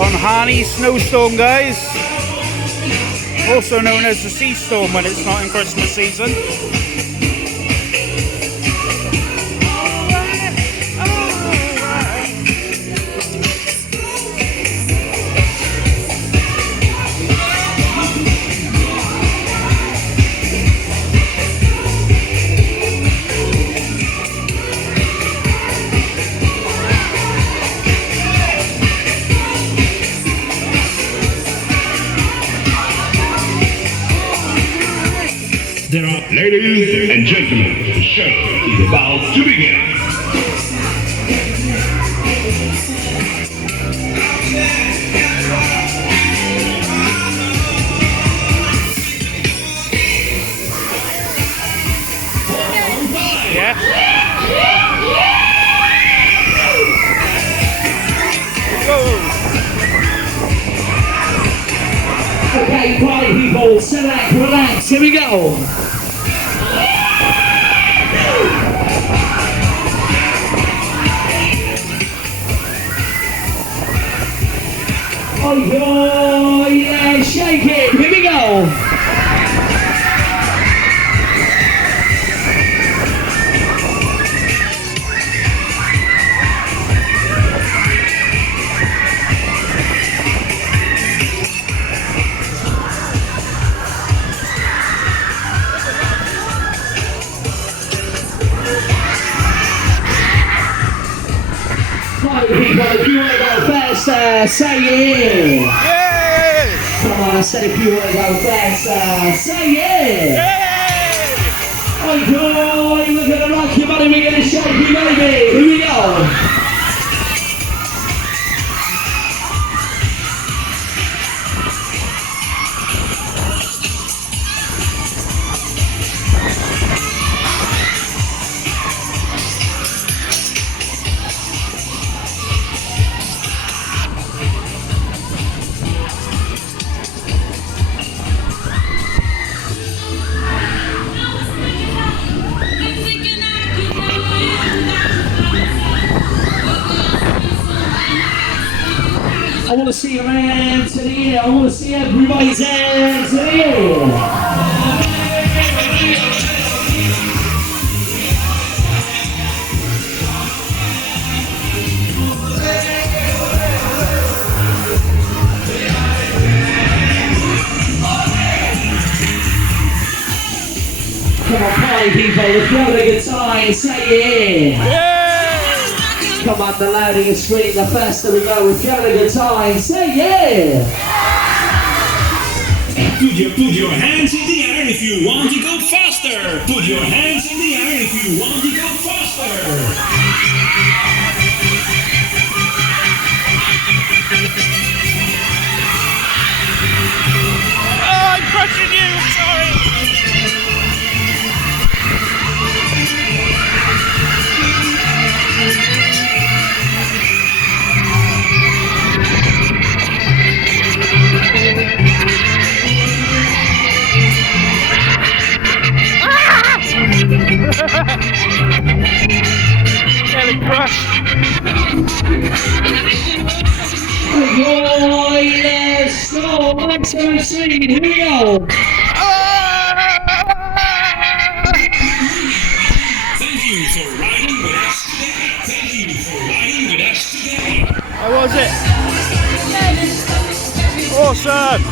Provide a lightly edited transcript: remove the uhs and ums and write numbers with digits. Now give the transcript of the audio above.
on Harniess snowstorm, guys. Also known as the sea storm when it's not in Christmas season. There are ladies and gentlemen, the show is about to begin. Yeah. Okay, party people, sit back, relax, here we go. Oh, yeah, shake it, here we go. People, if you want to go faster, say yeah. Yeah. Come on, I said if you want to go faster, say yeah. Yeah. Oh, boy, we're going to rock your body, we're going to shake you, baby. Here we go. I want to see your hands in the air. I want to see everybody's hands in the air. Come on, party people, if you're having a good time, say yeah. Come on, the louder you scream, the faster we go. If you're having a good time, say yeah! Put your hands in the air if you want to go faster! Put your hands in the air if you want to go faster! Oh, I'm crushing you, I'm sorry. Getting crushed. Boy, let's go! Let's go scene, here we go! Thank you for riding with us today. Thank you for riding with us today. How was it? Awesome!